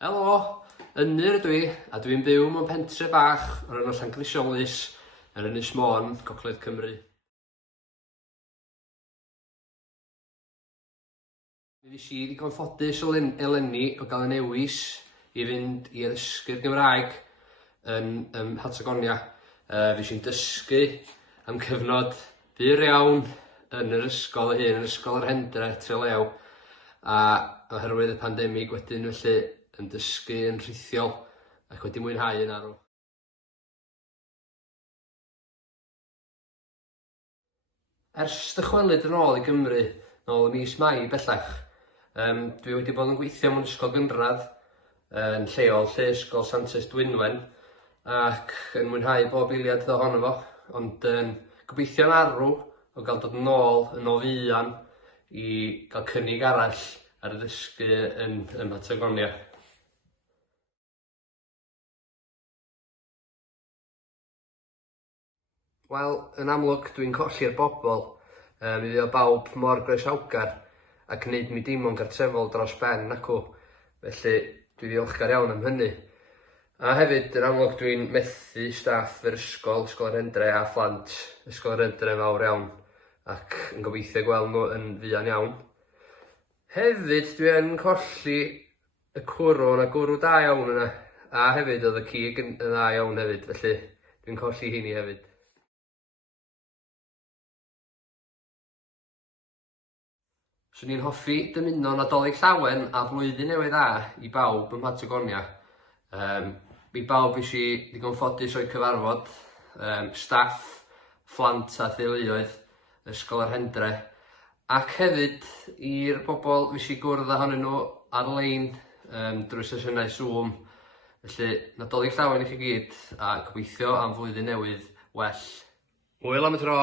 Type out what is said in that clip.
Helo, Ynir ydw i, a dwi'n byw mewn pentre bach o'r enw Llangrisiolys, yr Ynys Môn, Gogledd Cymru. Mi fues i ddigon ffodus eleni o gael y newis i fynd i ddysgu'r Gymraeg yn Patagonia. Fues i'n dysgu am cyfnod byr iawn yn yr ysgol hyn, yn ysgol yr Hendre, Trelew, a oherwydd y pandemig wedyn felly yn dysgu yn rhithiol ac wedi mwynhau yn arw. Ers dychwelyd yn ôl i Gymru, nôl ym mis Mai bellach, dwi wedi bod yn gweithio mewn ysgol gynradd yn lleol, lle ysgol Santes Dwynwen, ac yn mwynhau bob eiliad ohono fo, ond gobeithio'n arw o gael dod yn ôl yn o fuan i gael cynnig arall ar y dysgu yn Patagonia. Wel, yn amlwg dwi'n colli'r bobl, mi fydd o bawb mor groesawgar ac wneud mi deimlo'n gartrefol dros ben acw, felly dwi ddiolchgar iawn am hynny. A hefyd, yn amlwg dwi'n methu staff yr ysgol, ysgol yr Hendre a phlant ysgol yr Hendre fawr iawn, ac yn gobeithio gweld nhw yn fuan iawn. Hefyd, dwi yn colli y cwrw, na gwrw da iawn yna, a hefyd oedd y cig yn dda iawn hefyd, felly dwi'n colli hini hefyd. Swn i'n hoffi dymuno Nadolig Llawen a Flwyddyn Newydd Dda i bawb ym Patagonia. I bawb fues i ddigon ffodus o'i cyfarfod, staff, phlant a theuluoedd ysgol yr Hendre, ac hefyd i'r bobl fues i gwrdd ohonyn nhw ar-lein drwy sesiynau Zoom. Felly Nadolig Llawen i chi gyd a gobeithio am flwyddyn newydd well. Hwyl am y tro!